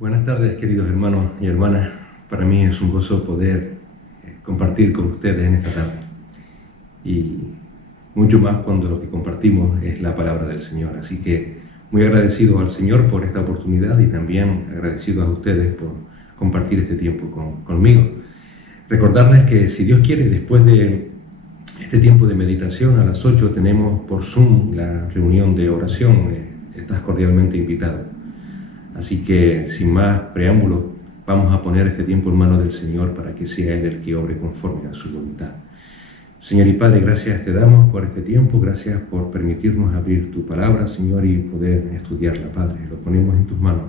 Buenas tardes, queridos hermanos y hermanas. Para mí es un gozo poder compartir con ustedes en esta tarde. Y mucho más cuando lo que compartimos es la palabra del Señor. Así que muy agradecido al Señor por esta oportunidad y también agradecido a ustedes por compartir este tiempo conmigo. Recordarles que si Dios quiere, después de este tiempo de meditación a las 8 tenemos por Zoom la reunión de oración. Estás cordialmente invitado. Así que, sin más preámbulos, vamos a poner este tiempo en manos del Señor para que sea Él el que obre conforme a su voluntad. Señor y Padre, gracias te damos por este tiempo, gracias por permitirnos abrir tu palabra, Señor, y poder estudiarla, Padre. Lo ponemos en tus manos.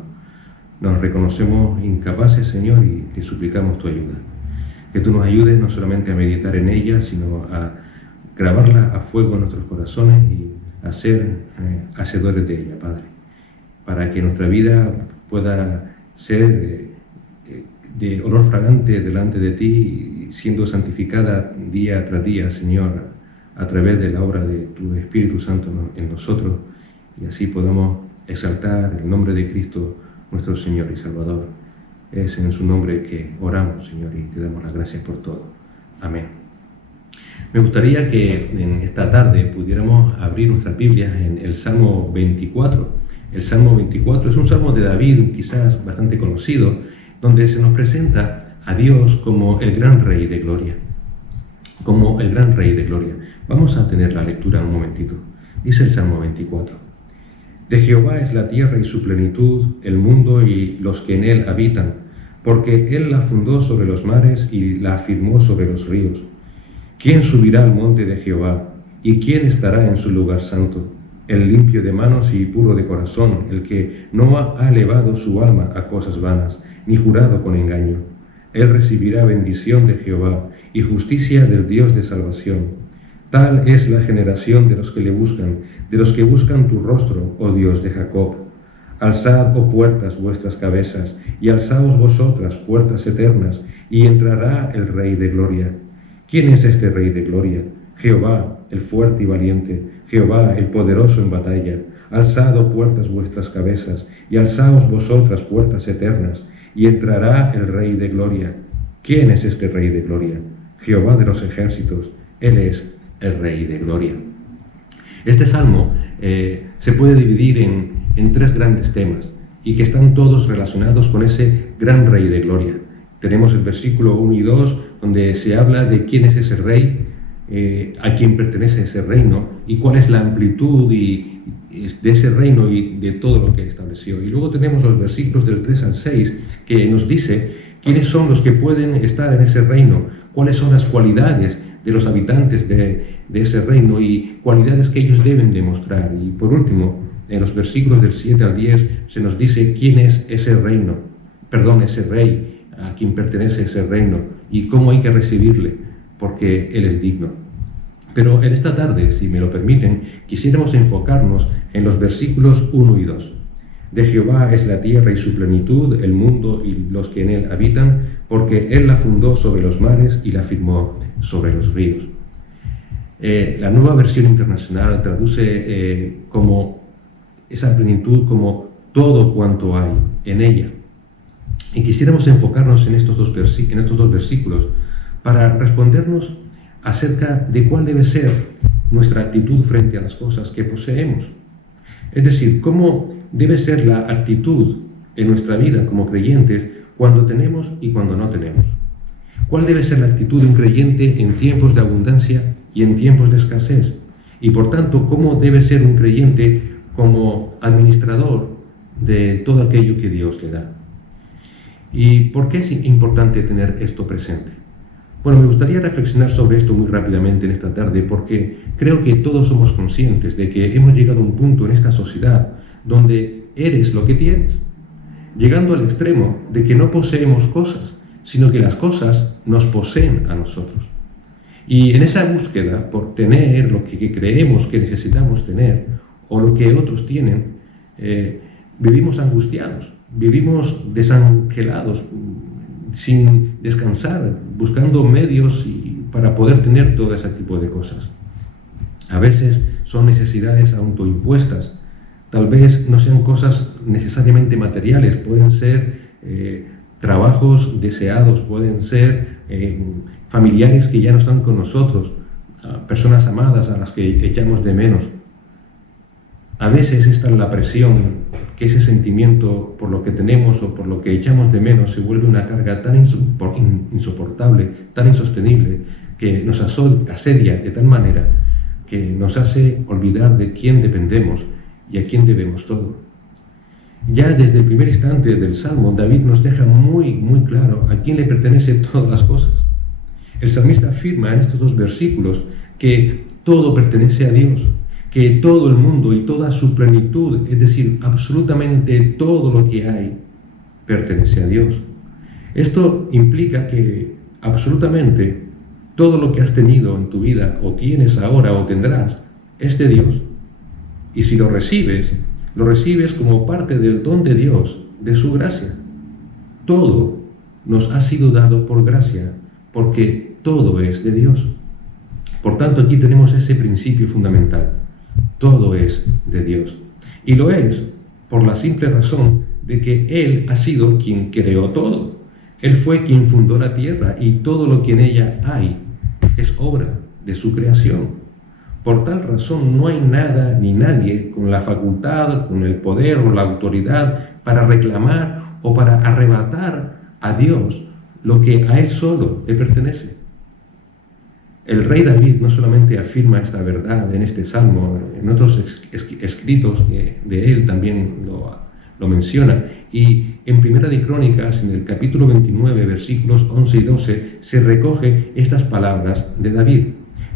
Nos reconocemos incapaces, Señor, y te suplicamos tu ayuda. Que tú nos ayudes no solamente a meditar en ella, sino a grabarla a fuego en nuestros corazones y a ser hacedores de ella, Padre, para que nuestra vida pueda ser de olor fragante delante de ti, siendo santificada día tras día, Señor, a través de la obra de tu Espíritu Santo en nosotros, y así podamos exaltar el nombre de Cristo, nuestro Señor y Salvador. Es en su nombre que oramos, Señor, y te damos las gracias por todo. Amén. Me gustaría que en esta tarde pudiéramos abrir nuestras Biblias en el Salmo 24. El Salmo 24 es un salmo de David, quizás bastante conocido, donde se nos presenta a Dios como el gran Rey de Gloria. Como el gran Rey de Gloria. Vamos a tener la lectura un momentito. Dice el Salmo 24. De Jehová es la tierra y su plenitud, el mundo y los que en él habitan, porque él la fundó sobre los mares y la afirmó sobre los ríos. ¿Quién subirá al monte de Jehová? ¿Y quién estará en su lugar santo? El limpio de manos y puro de corazón, el que no ha elevado su alma a cosas vanas, ni jurado con engaño. Él recibirá bendición de Jehová y justicia del Dios de salvación. Tal es la generación de los que le buscan, de los que buscan tu rostro, oh Dios de Jacob. Alzad, oh puertas, vuestras cabezas, y alzaos vosotras, puertas eternas, y entrará el Rey de Gloria. ¿Quién es este Rey de Gloria? Jehová, el fuerte y valiente, Jehová, el poderoso en batalla. Alzad, oh puertas, vuestras cabezas, y alzaos vosotras, puertas eternas, y entrará el Rey de Gloria. ¿Quién es este Rey de Gloria? Jehová de los ejércitos, Él es el Rey de Gloria. Este salmo se puede dividir en tres grandes temas, y que están todos relacionados con ese gran Rey de Gloria. Tenemos el versículo 1 y 2, donde se habla de quién es ese Rey, a quién pertenece ese reino y cuál es la amplitud de ese reino y de todo lo que estableció. Y luego tenemos los versículos del 3 al 6 que nos dice quiénes son los que pueden estar en ese reino, cuáles son las cualidades de los habitantes de ese reino y cualidades que ellos deben demostrar. Y por último, en los versículos del 7 al 10 se nos dice quién es ese ese rey, a quien pertenece ese reino y cómo hay que recibirle, porque Él es digno. Pero en esta tarde, si me lo permiten, quisiéramos enfocarnos en los versículos 1 y 2. De Jehová es la tierra y su plenitud, el mundo y los que en él habitan, porque Él la fundó sobre los mares y la firmó sobre los ríos. La Nueva Versión Internacional traduce como esa plenitud como todo cuanto hay en ella. Y quisiéramos enfocarnos en estos dos versículos para respondernos acerca de cuál debe ser nuestra actitud frente a las cosas que poseemos. Es decir, cómo debe ser la actitud en nuestra vida como creyentes cuando tenemos y cuando no tenemos. ¿Cuál debe ser la actitud de un creyente en tiempos de abundancia y en tiempos de escasez? Y por tanto, ¿cómo debe ser un creyente como administrador de todo aquello que Dios le da? ¿Y por qué es importante tener esto presente? Bueno, me gustaría reflexionar sobre esto muy rápidamente en esta tarde porque creo que todos somos conscientes de que hemos llegado a un punto en esta sociedad donde eres lo que tienes, llegando al extremo de que no poseemos cosas, sino que las cosas nos poseen a nosotros. Y en esa búsqueda por tener lo que creemos que necesitamos tener o lo que otros tienen, vivimos angustiados, vivimos desangelados, sin descansar, buscando medios para poder tener todo ese tipo de cosas. A veces son necesidades autoimpuestas, tal vez no sean cosas necesariamente materiales, pueden ser trabajos deseados, pueden ser familiares que ya no están con nosotros, personas amadas a las que echamos de menos. A veces esta es la presión, que ese sentimiento por lo que tenemos o por lo que echamos de menos se vuelve una carga tan insoportable, tan insostenible, que nos asedia de tal manera que nos hace olvidar de quién dependemos y a quién debemos todo. Ya desde el primer instante del Salmo, David nos deja muy claro a quién le pertenecen todas las cosas. El salmista afirma en estos 2 versículos que todo pertenece a Dios, que todo el mundo y toda su plenitud, es decir, absolutamente todo lo que hay, pertenece a Dios. Esto implica que absolutamente todo lo que has tenido en tu vida, o tienes ahora o tendrás, es de Dios. Y si lo recibes como parte del don de Dios, de su gracia. Todo nos ha sido dado por gracia, porque todo es de Dios. Por tanto, aquí tenemos ese principio fundamental. Todo es de Dios. Y lo es por la simple razón de que Él ha sido quien creó todo. Él fue quien fundó la tierra y todo lo que en ella hay es obra de su creación. Por tal razón no hay nada ni nadie con la facultad, con el poder o la autoridad para reclamar o para arrebatar a Dios lo que a Él solo le pertenece. El rey David no solamente afirma esta verdad en este salmo, en otros escritos de él también lo menciona. Y en Primera de Crónicas, en el capítulo 29, versículos 11 y 12, se recoge estas palabras de David.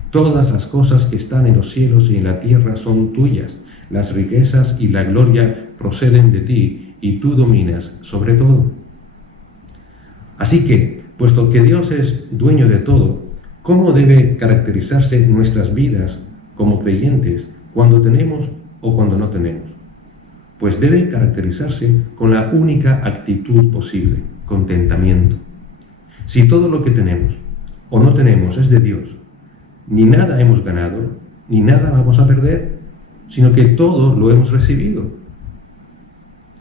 Todas las cosas que están en los cielos y en la tierra son tuyas. Las riquezas y la gloria proceden de ti, y tú dominas sobre todo. Así que, puesto que Dios es dueño de todo, ¿cómo debe caracterizarse nuestras vidas como creyentes cuando tenemos o cuando no tenemos? Pues debe caracterizarse con la única actitud posible, contentamiento. Si todo lo que tenemos o no tenemos es de Dios, ni nada hemos ganado, ni nada vamos a perder, sino que todo lo hemos recibido.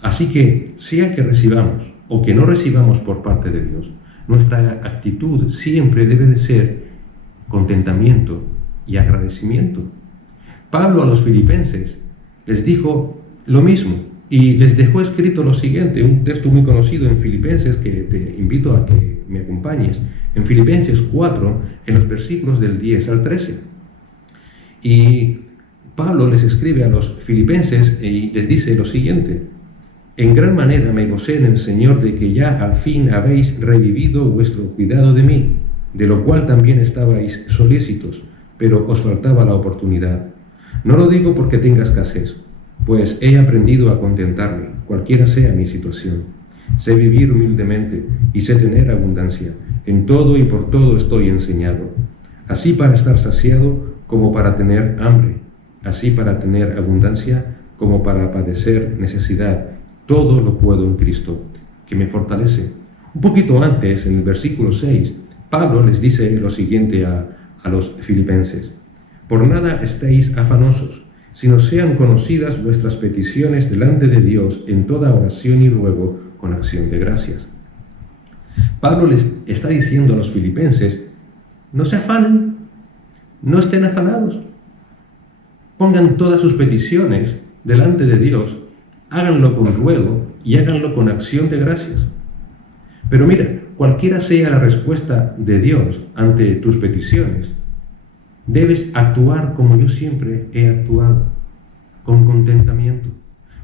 Así que, sea que recibamos o que no recibamos por parte de Dios, nuestra actitud siempre debe de ser contentamiento y agradecimiento. Pablo a los filipenses les dijo lo mismo y les dejó escrito lo siguiente, un texto muy conocido en Filipenses que te invito a que me acompañes, en Filipenses 4, en los versículos del 10 al 13. Y Pablo les escribe a los filipenses y les dice lo siguiente: en gran manera me gocé en el Señor de que ya al fin habéis revivido vuestro cuidado de mí, de lo cual también estabais solícitos, pero os faltaba la oportunidad. No lo digo porque tenga escasez, pues he aprendido a contentarme, cualquiera sea mi situación. Sé vivir humildemente y sé tener abundancia. En todo y por todo estoy enseñado, así para estar saciado como para tener hambre, así para tener abundancia como para padecer necesidad. Todo lo puedo en Cristo, que me fortalece. Un poquito antes, en el versículo 6, Pablo les dice lo siguiente a los filipenses: por nada estéis afanosos, sino sean conocidas vuestras peticiones delante de Dios en toda oración y ruego con acción de gracias. Pablo les está diciendo a los filipenses: no se afanen, no estén afanados, pongan todas sus peticiones delante de Dios, háganlo con ruego y háganlo con acción de gracias. Pero mira, cualquiera sea la respuesta de Dios ante tus peticiones, debes actuar como yo siempre he actuado, con contentamiento.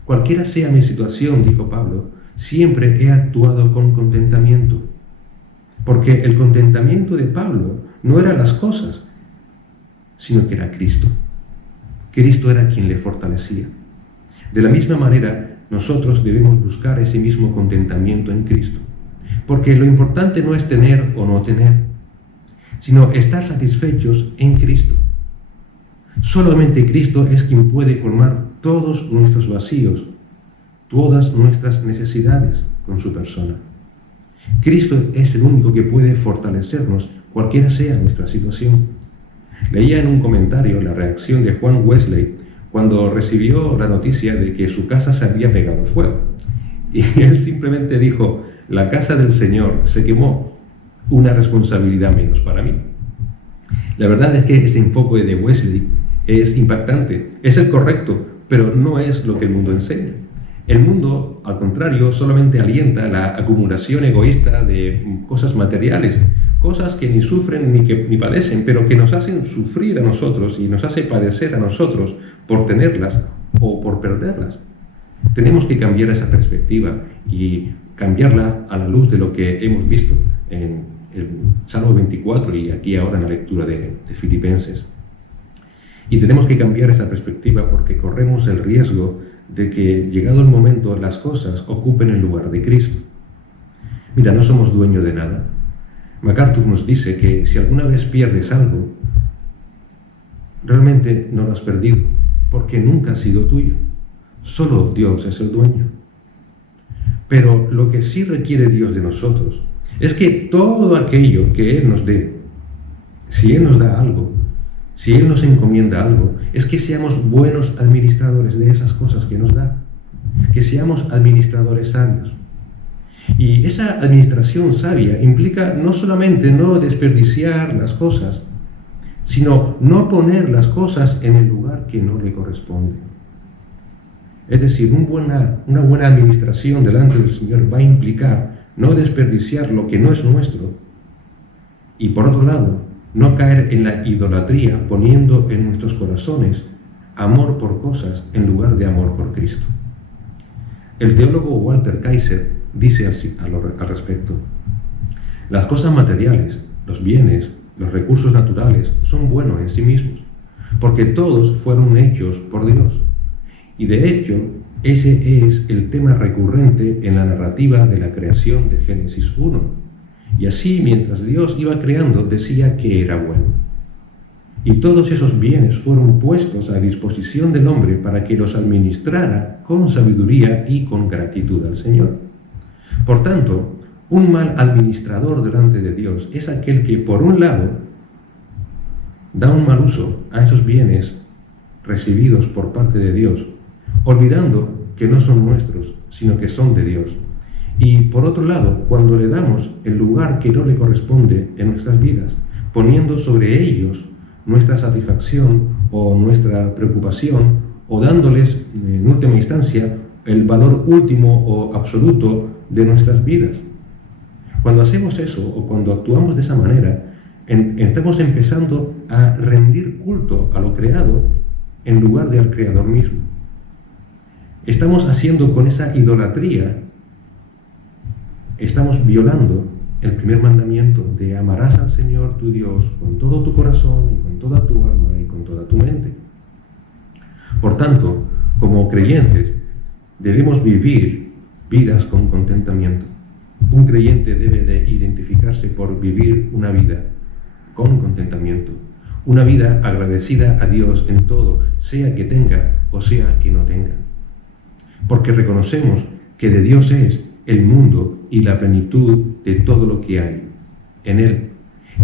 Cualquiera sea mi situación, dijo Pablo, siempre he actuado con contentamiento. Porque el contentamiento de Pablo no era las cosas, sino que era Cristo. Cristo era quien le fortalecía. De la misma manera, nosotros debemos buscar ese mismo contentamiento en Cristo. Porque lo importante no es tener o no tener, sino estar satisfechos en Cristo. Solamente Cristo es quien puede colmar todos nuestros vacíos, todas nuestras necesidades con su persona. Cristo es el único que puede fortalecernos, cualquiera sea nuestra situación. Leía en un comentario la reacción de Juan Wesley cuando recibió la noticia de que su casa se había pegado fuego. Y él simplemente dijo: la casa del Señor se quemó, una responsabilidad menos para mí. La verdad es que ese enfoque de Wesley es impactante, es el correcto, pero no es lo que el mundo enseña. El mundo, al contrario, solamente alienta la acumulación egoísta de cosas materiales, cosas que ni sufren ni padecen, pero que nos hacen sufrir a nosotros y nos hace padecer a nosotros por tenerlas o por perderlas. Tenemos que cambiar esa perspectiva y cambiarla a la luz de lo que hemos visto en el Salmo 24 y aquí ahora en la lectura de Filipenses. Y tenemos que cambiar esa perspectiva porque corremos el riesgo de que, llegado el momento, las cosas ocupen el lugar de Cristo. Mira, no somos dueños de nada. MacArthur nos dice que si alguna vez pierdes algo, realmente no lo has perdido, porque nunca ha sido tuyo. Solo Dios es el dueño. Pero lo que sí requiere Dios de nosotros es que todo aquello que Él nos dé, si Él nos da algo, si Él nos encomienda algo, es que seamos buenos administradores de esas cosas que nos da, que seamos administradores sabios. Y esa administración sabia implica no solamente no desperdiciar las cosas, sino no poner las cosas en el lugar que no le corresponde. Es decir, una buena administración delante del Señor va a implicar no desperdiciar lo que no es nuestro y, por otro lado, no caer en la idolatría poniendo en nuestros corazones amor por cosas en lugar de amor por Cristo. El teólogo Walter Kaiser dice así al respecto: las cosas materiales, los bienes, los recursos naturales son buenos en sí mismos, porque todos fueron hechos por Dios. Y de hecho, ese es el tema recurrente en la narrativa de la creación de Génesis 1. Y así, mientras Dios iba creando, decía que era bueno. Y todos esos bienes fueron puestos a disposición del hombre para que los administrara con sabiduría y con gratitud al Señor. Por tanto, un mal administrador delante de Dios es aquel que, por un lado, da un mal uso a esos bienes recibidos por parte de Dios, olvidando que no son nuestros, sino que son de Dios. Y por otro lado, cuando le damos el lugar que no le corresponde en nuestras vidas, poniendo sobre ellos nuestra satisfacción o nuestra preocupación, o dándoles, en última instancia, el valor último o absoluto de nuestras vidas. Cuando hacemos eso, o cuando actuamos de esa manera, estamos empezando a rendir culto a lo creado en lugar del Creador mismo. Estamos haciendo con esa idolatría, estamos violando el primer mandamiento de amarás al Señor tu Dios con todo tu corazón y con toda tu alma y con toda tu mente. Por tanto, como creyentes, debemos vivir vidas con contentamiento. Un creyente debe de identificarse por vivir una vida con contentamiento, una vida agradecida a Dios en todo, sea que tenga o sea que no tenga. Porque reconocemos que de Dios es el mundo y la plenitud de todo lo que hay en Él.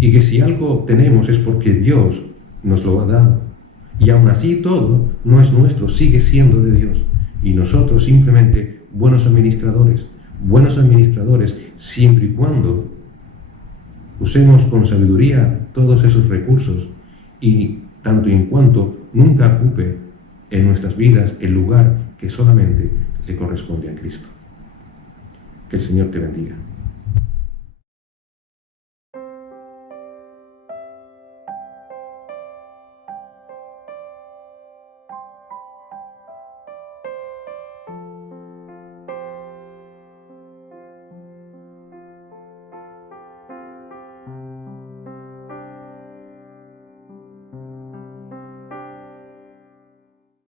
Y que si algo tenemos es porque Dios nos lo ha dado. Y aún así todo no es nuestro, sigue siendo de Dios. Y nosotros simplemente buenos administradores siempre y cuando usemos con sabiduría todos esos recursos y tanto en cuanto nunca ocupe en nuestras vidas el lugar que solamente le corresponde a Cristo. Que el Señor te bendiga.